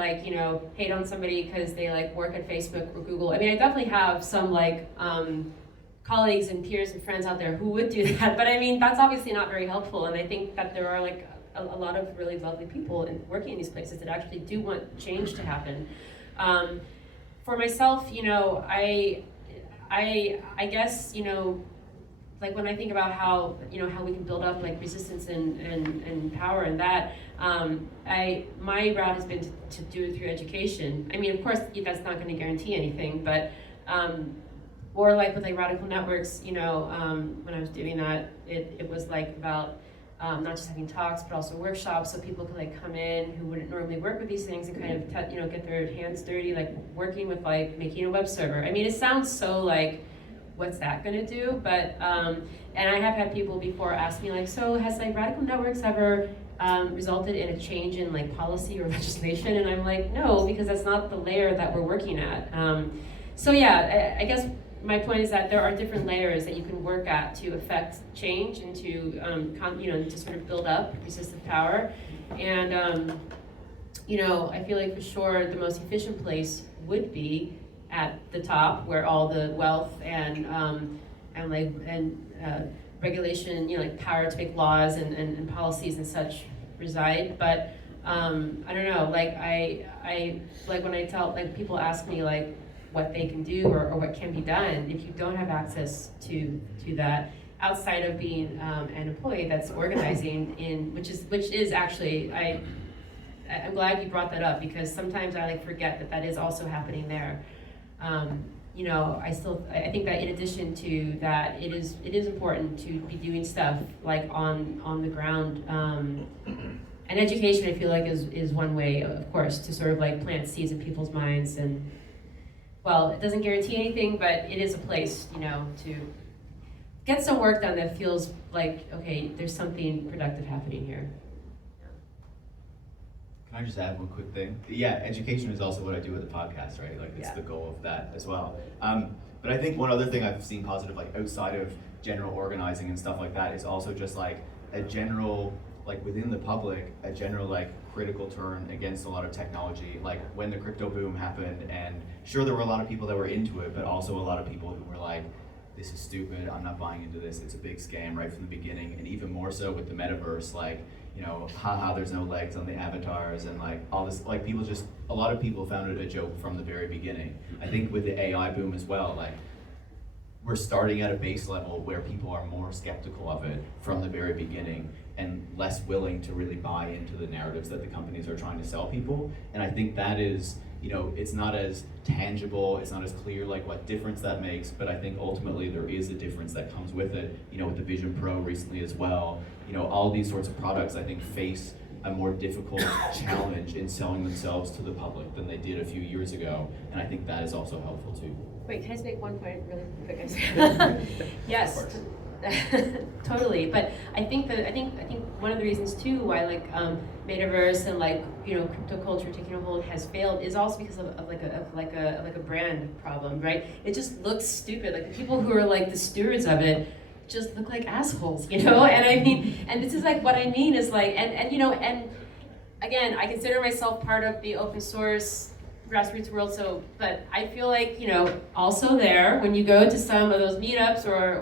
hate on somebody because they work at Facebook or Google. I mean, I definitely have some colleagues and peers and friends out there who would do that. But I mean, that's obviously not very helpful. And I think that there are a lot of really lovely people working in these places that actually do want change to happen. For myself, I guess, when I think about how we can build up resistance and power and that, my route has been to do it through education. I mean, of course, that's not going to guarantee anything, but or with radical networks, when I was doing that, it was about not just having talks, but also workshops, so people could come in who wouldn't normally work with these things and kind of get their hands dirty, working with making a web server. I mean, it sounds so what's that going to do? But and I have had people before ask me so has radical networks ever resulted in a change in policy or legislation? And I'm no, because that's not the layer that we're working at. So yeah, I guess my point is that there are different layers that you can work at to affect change and to to sort of build up resistive power. And I feel for sure the most efficient place would be at the top, where all the wealth and regulation, power to make laws and policies and such reside. But I don't know, I when I tell people ask me what they can do or what can be done, if you don't have access to that outside of being an employee that's organizing in, which is actually, I'm glad you brought that up, because sometimes I forget that is also happening there. I think that in addition to that, it is important to be doing stuff on the ground, and education I feel is one way, of course, to sort of plant seeds in people's minds. And well, it doesn't guarantee anything, but it is a place, to get some work done that feels okay, there's something productive happening here. Can I just add one quick thing? Yeah, education is also what I do with the podcast, right? It's the goal of that as well. But I think one other thing I've seen positive, outside of general organizing and stuff like that, is also just a general, within the public, a general critical turn against a lot of technology. When the crypto boom happened, and sure there were a lot of people that were into it, but also a lot of people who were this is stupid, I'm not buying into this, it's a big scam right from the beginning. And even more so with the metaverse, haha, there's no legs on the avatars, and all this, a lot of people found it a joke from the very beginning. I think with the AI boom as well, we're starting at a base level where people are more skeptical of it from the very beginning and less willing to really buy into the narratives that the companies are trying to sell people. And I think that is, it's not as tangible, it's not as clear like what difference that makes, but I think ultimately there is a difference that comes with it, with the Vision Pro recently as well. All these sorts of products I think face a more difficult challenge in selling themselves to the public than they did a few years ago, and I think that is also helpful too. Wait, can I just make one point really quick? Yes, totally. But I think one of the reasons too why like metaverse and like crypto culture taking a hold has failed is also because of a brand problem, right? It just looks stupid. Like the people who are like the stewards of it just look like assholes, And I mean, and this is like what I mean is like, and again, I consider myself part of the open source grassroots world, but I feel like, also there, when you go to some of those meetups or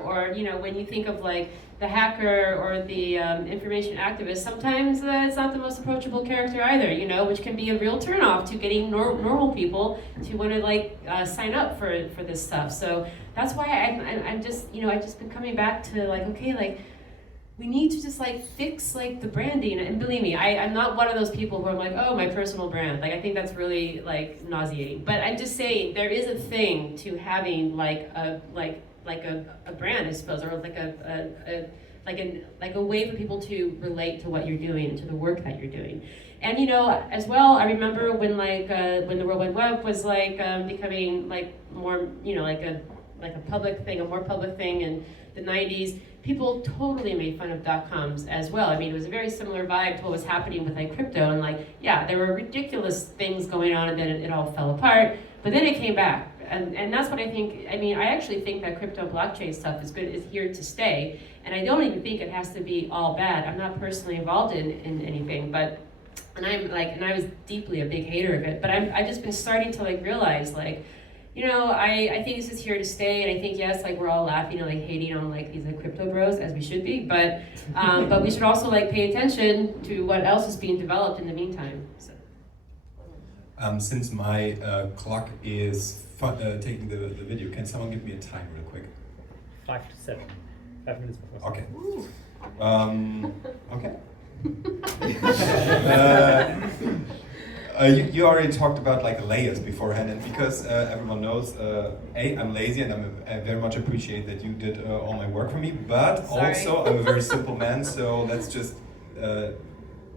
when you think of like the hacker or the information activist, sometimes it's not the most approachable character either, which can be a real turnoff to getting normal people to want to like sign up for this stuff. So that's why I'm just, I've just been coming back to like, okay, like, we need to just like fix like the branding, and believe me, I'm not one of those people who are like, oh, my personal brand. Like I think that's really like nauseating. But I'm just saying there is a thing to having like a brand, I suppose, or like a way for people to relate to what you're doing and to the work that you're doing. And as well, I remember when when the World Wide Web was like becoming like more like a public thing, a more public thing in the 90s. People totally made fun of .coms as well. I mean, it was a very similar vibe to what was happening with like crypto, and like, yeah, there were ridiculous things going on, and then it all fell apart. But then it came back, and that's what I think. I mean, I actually think that crypto blockchain stuff is here to stay, and I don't even think it has to be all bad. I'm not personally involved in anything, but and I was deeply a big hater of it. But I've just been starting to like realize like, I think this is here to stay, and I think, yes, like we're all laughing and like hating on like these like crypto bros, as we should be, but we should also like pay attention to what else is being developed in the meantime. So. Since my clock is taking the video, can someone give me a time real quick? 5 to 7. 5 minutes before. Okay. Okay. You already talked about like layers beforehand, and because everyone knows, I'm lazy, and I very much appreciate that you did all my work for me, but Sorry. Also I'm a very simple man, so let's just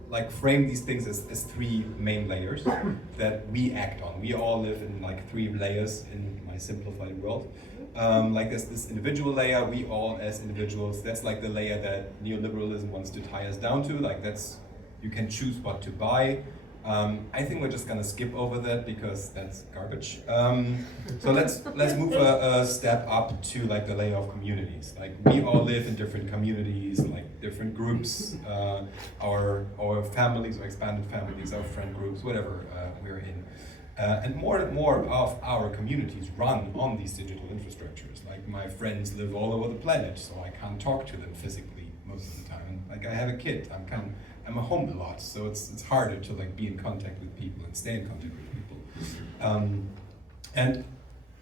like frame these things as 3 main layers that we act on. We all live in like 3 layers in my simplified world. Like there's this individual layer, we all as individuals, that's like the layer that neoliberalism wants to tie us down to, like you can choose what to buy. I think we're just gonna skip over that because that's garbage. So let's move a step up to like the layer of communities. Like we all live in different communities, like different groups, our families, or expanded families, our friend groups, whatever we're in. And more of our communities run on these digital infrastructures. Like my friends live all over the planet, so I can't talk to them physically most of the time. And like I have a kid, I'm at home a lot, so it's harder to like be in contact with people and stay in contact with people. And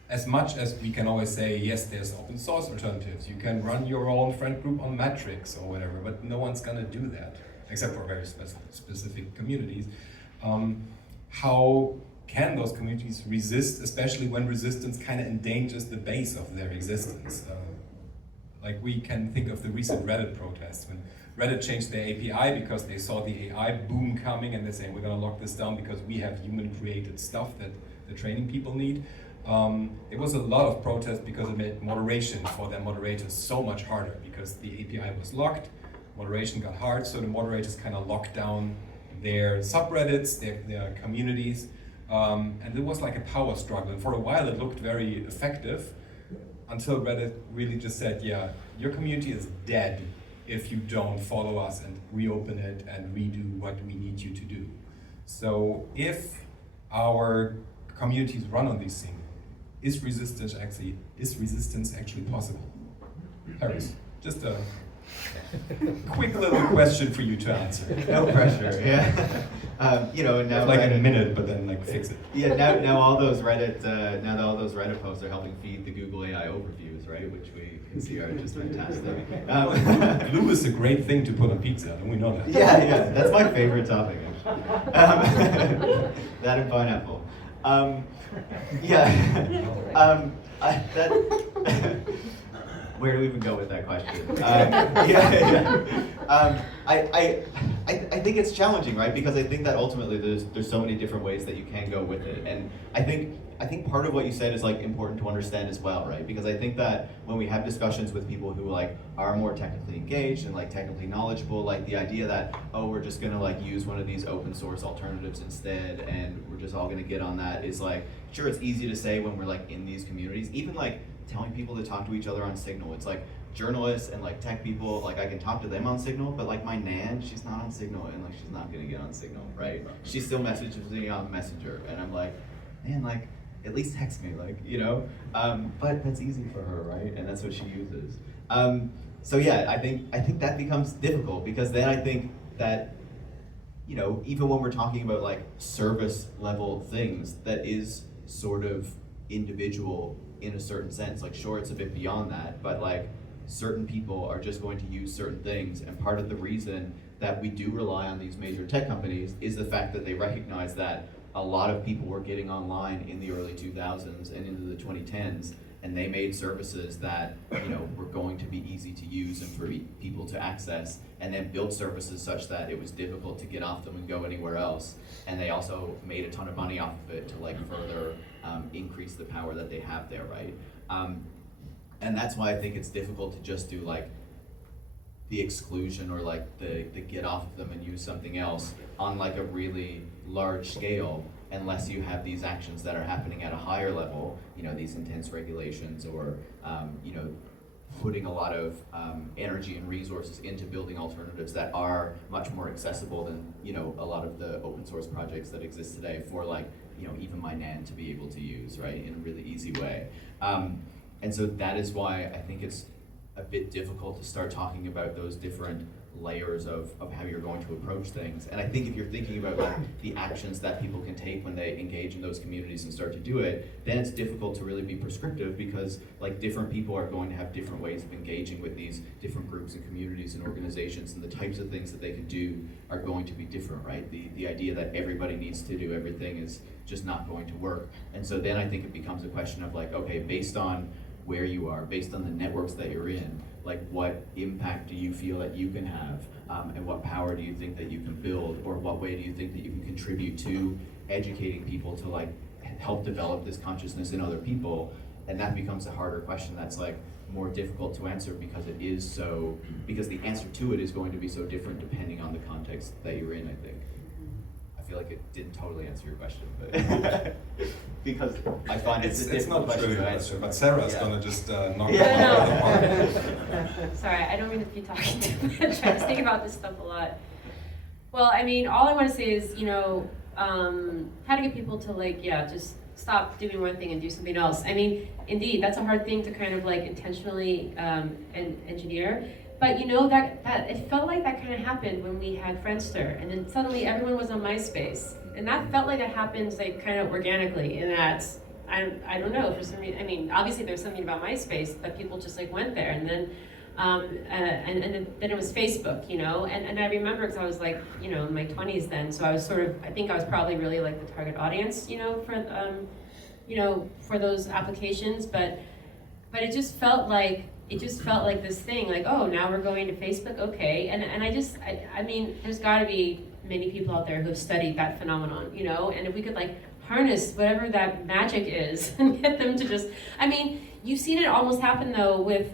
as much as we can always say, yes, there's open source alternatives, you can run your own friend group on Matrix or whatever, but no one's gonna do that, except for very specific communities. How can those communities resist, especially when resistance kind of endangers the base of their existence? Like we can think of the recent Reddit protests, when Reddit changed their API because they saw the AI boom coming, and they say, we're gonna lock this down because we have human-created stuff that the training people need. It was a lot of protest because it made moderation for their moderators so much harder, because the API was locked, moderation got hard, so the moderators kind of locked down their subreddits, their communities, and it was like a power struggle. And for a while it looked very effective, until Reddit really just said, yeah, your community is dead if you don't follow us and reopen it and redo what we need you to do. So if our communities run on these things, is resistance actually possible? Harris, just a quick little question for you to answer. No pressure, yeah. You know, and now It's like Reddit, a minute, but then like fix it. Yeah, now all those Reddit posts are helping feed the Google AI overviews, right? Which we can see are just fantastic. Glue is a great thing to put on pizza, don't we know that? Yeah, that's my favorite topic actually. That and pineapple. Where do we even go with that question? I think it's challenging, right? Because I think that ultimately there's so many different ways that you can go with it, and I think part of what you said is like important to understand as well, right? Because I think that when we have discussions with people who like are more technically engaged and like technically knowledgeable, like the idea that, oh, we're just gonna like use one of these open source alternatives instead, and we're just all gonna get on that is like, sure, it's easy to say when we're like in these communities, even like telling people to talk to each other on Signal. It's like journalists and like tech people, like I can talk to them on Signal, but like my nan, she's not on Signal, and like she's not gonna get on Signal, right? She still messages me on Messenger, and I'm like, man, like at least text me, like, you know? But that's easy for her, right? And that's what she uses. So yeah, I think that becomes difficult, because then I think that, you know, even when we're talking about like service level things, that is sort of individual in a certain sense. Like, sure, it's a bit beyond that, but like certain people are just going to use certain things, and part of the reason that we do rely on these major tech companies is the fact that they recognize that a lot of people were getting online in the early 2000s and into the 2010s, and they made services that, you know, were going to be easy to use and for people to access, and then built services such that it was difficult to get off them and go anywhere else. And they also made a ton of money off of it to like further increase the power that they have there, right? And that's why I think it's difficult to just do like the exclusion or like the get off of them and use something else on like a really large scale, unless you have these actions that are happening at a higher level, you know, these intense regulations, or you know, putting a lot of energy and resources into building alternatives that are much more accessible than, you know, a lot of the open source projects that exist today for like, you know, even my nan to be able to use, right, in a really easy way. And so that is why I think it's a bit difficult to start talking about those different layers of how you're going to approach things. And I think if you're thinking about like the actions that people can take when they engage in those communities and start to do it, then it's difficult to really be prescriptive, because like different people are going to have different ways of engaging with these different groups and communities and organizations, and the types of things that they can do are going to be different, right? The idea that everybody needs to do everything is just not going to work. And so then I think it becomes a question of like, okay, based on where you are, based on the networks that you're in, like what impact do you feel that you can have, and what power do you think that you can build, or what way do you think that you can contribute to educating people to like help develop this consciousness in other people? And that becomes a harder question that's like more difficult to answer, because the answer to it is going to be so different depending on the context that you're in, I think. I feel like it didn't totally answer your question, but because I find it's a difficult question to answer. But Sarah's Yeah. gonna just knock No, it out of the no. park. Sorry, I don't mean to be talking too much. I just think about this stuff a lot. Well, I mean, all I want to say is, you know, how to get people to like, yeah, just stop doing one thing and do something else. I mean, indeed, that's a hard thing to kind of like intentionally engineer. But you know, that it felt like that kind of happened when we had Friendster, and then suddenly everyone was on MySpace, and that felt like it happens like kind of organically. In that, I don't know, for some reason. I mean, obviously there's something about MySpace, but people just like went there, and then and then it was Facebook, you know. And I remember, because I was like, you know, in my 20s then, so I was sort of, I think I was probably really like the target audience, you know, for those applications, but it just felt like. It just felt like this thing, like, oh, now we're going to Facebook, okay. And I mean, there's gotta be many people out there who have studied that phenomenon, you know, and if we could like harness whatever that magic is and get them to just, I mean, you've seen it almost happen though with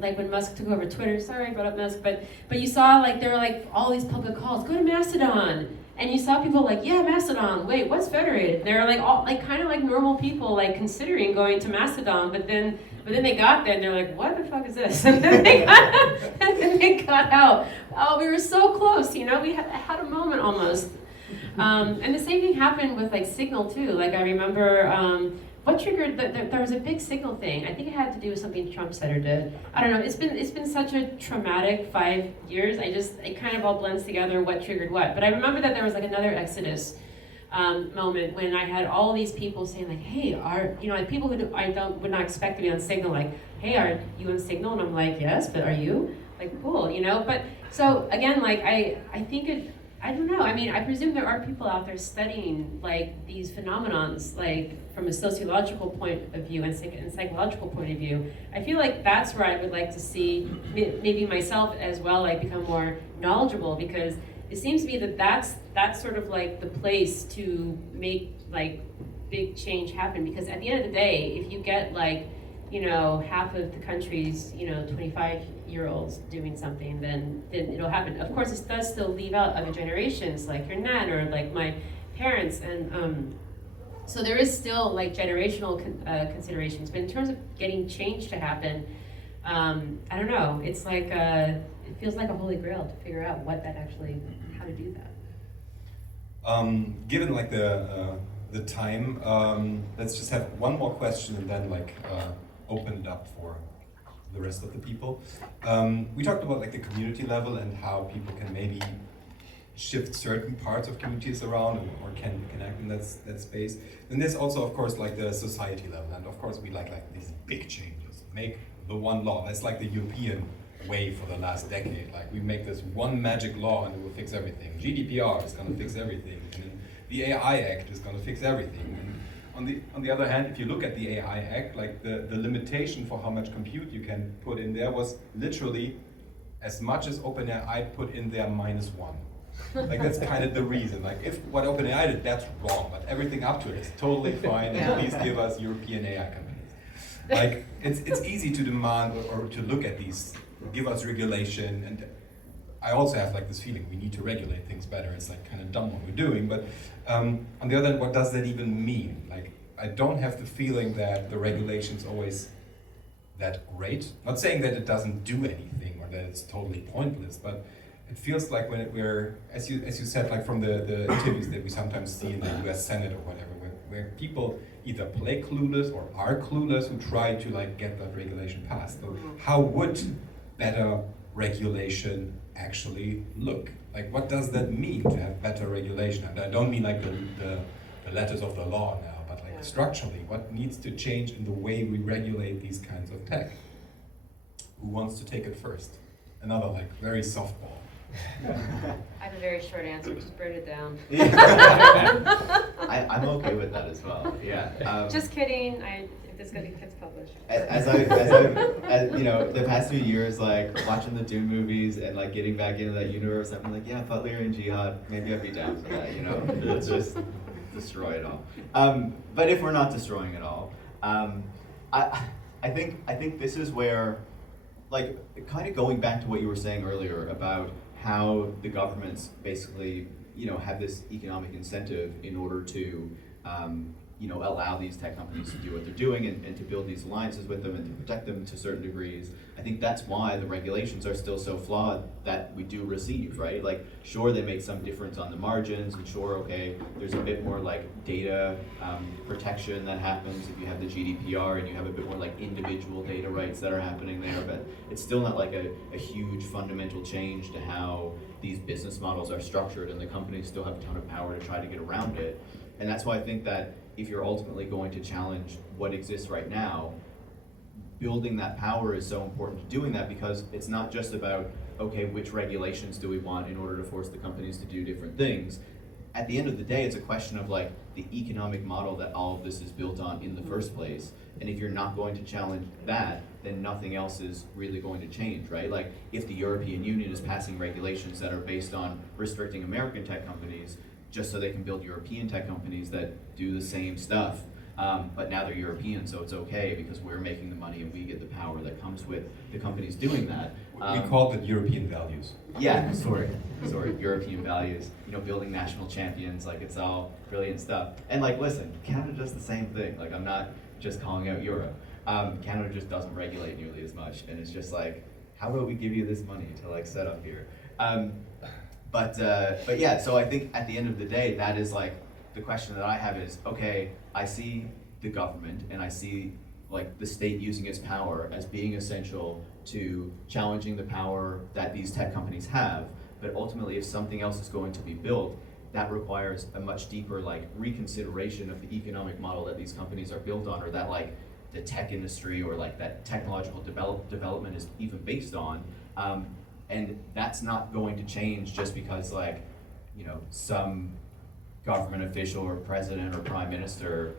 like when Musk took over Twitter, sorry I brought up Musk, but you saw like there were like all these public calls, go to Mastodon. And you saw people like, yeah, Mastodon, wait, what's federated? They're like all like kind of like normal people like considering going to Mastodon, but then they got there and they're like, what the fuck is this? And then they got out. Oh, we were so close, you know, we had a moment almost. And the same thing happened with like Signal too. Like I remember what triggered there was a big signal thing. I think it had to do with something Trump said or did. I don't know. It's been such a traumatic 5 years. It kind of all blends together what triggered what. But I remember that there was like another Exodus moment when I had all these people saying like, hey, like people who would not expect to be on Signal, like, hey, are you on Signal? And I'm like, yes, but are you? Like, cool, But so again, like I think I don't know. I mean, I presume there are people out there studying like these phenomenons, like from a sociological point of view and psychological point of view. I feel like that's where I would like to see maybe myself as well, like become more knowledgeable, because it seems to me that that's sort of like the place to make like big change happen. Because at the end of the day, if you get like, half of the country's, 25-year-olds doing something, then it'll happen. Of course, it does still leave out other generations, like your nan or like my parents, and so there is still like generational considerations. But in terms of getting change to happen, I don't know. It's like it feels like a holy grail to figure out how to do that. Given like the time, let's just have one more question and then like open it up for the rest of the people. We talked about like the community level and how people can maybe shift certain parts of communities around or can connect in that space. Then there's also, of course, like the society level, and of course we like these big changes. Make the one law. That's like the European way for the last decade. Like we make this one magic law and it will fix everything. GDPR is going to fix everything. And the AI Act is going to fix everything. And on the other hand, if you look at the AI Act, like the limitation for how much compute you can put in there was literally as much as OpenAI put in there -1. Like that's kind of the reason. Like if what OpenAI did, that's wrong, but everything up to it is totally fine. And please give us European AI companies. Like it's easy to demand or to look at these, give us regulation, and I also have like this feeling we need to regulate things better. It's like kind of dumb what we're doing, but on the other hand, what does that even mean? Like I don't have the feeling that the regulation's always that great. Not saying that it doesn't do anything or that it's totally pointless, but it feels like when we're, as you said, like from the interviews that we sometimes see in the US Senate or whatever, where people either play clueless or are clueless who try to like get that regulation passed. So how would better regulation actually look? Like what does that mean to have better regulation? And I don't mean like the letters of the law now, but like structurally, what needs to change in the way we regulate these kinds of tech? Who wants to take it first? Another like very softball. I have a very short answer. Just burn it down. I'm okay with that as well. Yeah. Just kidding. If this gets published. As the past few years, like watching the Dune movies and like getting back into that universe, I'm like, yeah, Butler and Jihad, maybe I'd be down for that. Let's just destroy it all. But if we're not destroying it all, I think this is where, like, kind of going back to what you were saying earlier about how the governments basically, have this economic incentive in order to, allow these tech companies to do what they're doing and to build these alliances with them and to protect them to certain degrees. I think that's why the regulations are still so flawed that we do receive, right? Like, sure, they make some difference on the margins, and sure, okay, there's a bit more like data protection that happens if you have the GDPR and you have a bit more like individual data rights that are happening there, but it's still not like a huge fundamental change to how these business models are structured, and the companies still have a ton of power to try to get around it. And that's why I think that if you're ultimately going to challenge what exists right now, building that power is so important to doing that, because it's not just about, okay, which regulations do we want in order to force the companies to do different things. At the end of the day, it's a question of like the economic model that all of this is built on in the first place. And if you're not going to challenge that, then nothing else is really going to change, right? Like if the European Union is passing regulations that are based on restricting American tech companies, just so they can build European tech companies that do the same stuff. But now they're European, so it's okay because we're making the money and we get the power that comes with the companies doing that. We call it European values. Yeah, sorry, European values. Building national champions, like it's all brilliant stuff. And like, listen, Canada does the same thing. Like, I'm not just calling out Europe. Canada just doesn't regulate nearly as much, and it's just like, how about we give you this money to like set up here? But yeah, so I think at the end of the day, that is like the question that I have is, okay, I see the government, and I see like the state using its power as being essential to challenging the power that these tech companies have. But ultimately, if something else is going to be built, that requires a much deeper like reconsideration of the economic model that these companies are built on, or that like the tech industry or like that technological development is even based on. And that's not going to change just because like, you know, some government official or president or prime minister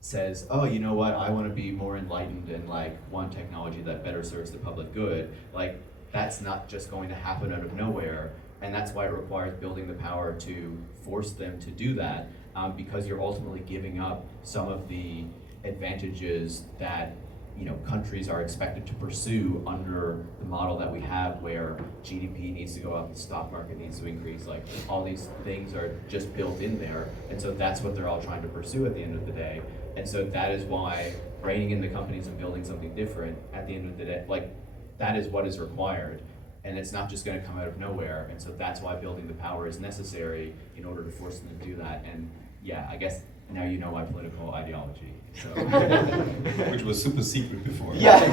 says, oh, you know what, I want to be more enlightened and like want technology that better serves the public good. Like, that's not just going to happen out of nowhere, and that's why it requires building the power to force them to do that, because you're ultimately giving up some of the advantages that, you know, countries are expected to pursue under the model that we have, where GDP needs to go up, the stock market needs to increase, like all these things are just built in there, and so that's what they're all trying to pursue at the end of the day. And so that is why reining in the companies and building something different at the end of the day, like that is what is required, and it's not just going to come out of nowhere. And so that's why building the power is necessary in order to force them to do that. And yeah, I guess now you know my political ideology. So. Which was super secret before. Yeah,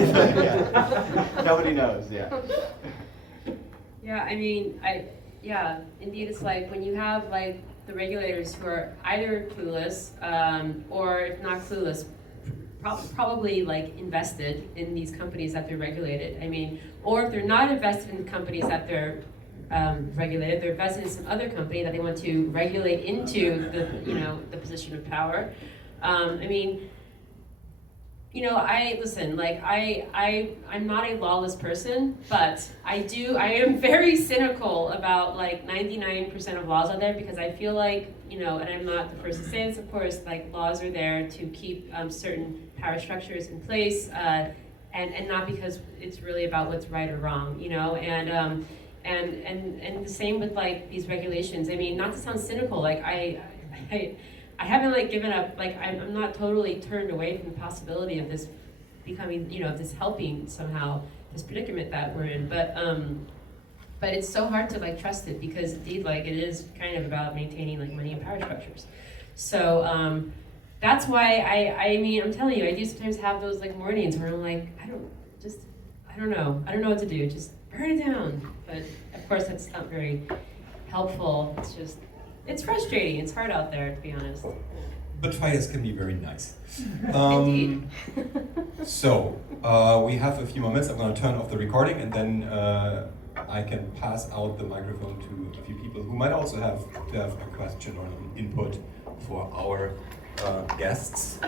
yeah. Nobody knows. Yeah. Yeah, I mean, yeah, indeed, it's like when you have like the regulators who are either clueless, or if not clueless, probably like invested in these companies that they're regulated. I mean, or if they're not invested in the companies that they're regulated, they're invested in some other company that they want to regulate into the, you know, the position of power. I mean, you know, I'm not a lawless person, but I am very cynical about like 99% of laws out there, because I feel like, you know, and I'm not the first to say this, of course, like laws are there to keep certain power structures in place, and not because it's really about what's right or wrong, you know, and the same with like these regulations. I mean, not to sound cynical, like I haven't like given up, like I'm not totally turned away from the possibility of this becoming, you know, of this helping somehow this predicament that we're in, but it's so hard to like trust it, because indeed like it is kind of about maintaining like money and power structures. So that's why I mean, I'm telling you, I do sometimes have those like mornings where I'm like, I don't know what to do, just burn it down. But of course that's not very helpful. It's frustrating. It's hard out there, to be honest. But fires can be very nice. Indeed. So, we have a few more minutes. I'm going to turn off the recording, and then I can pass out the microphone to a few people who might also have a question or an input for our guests.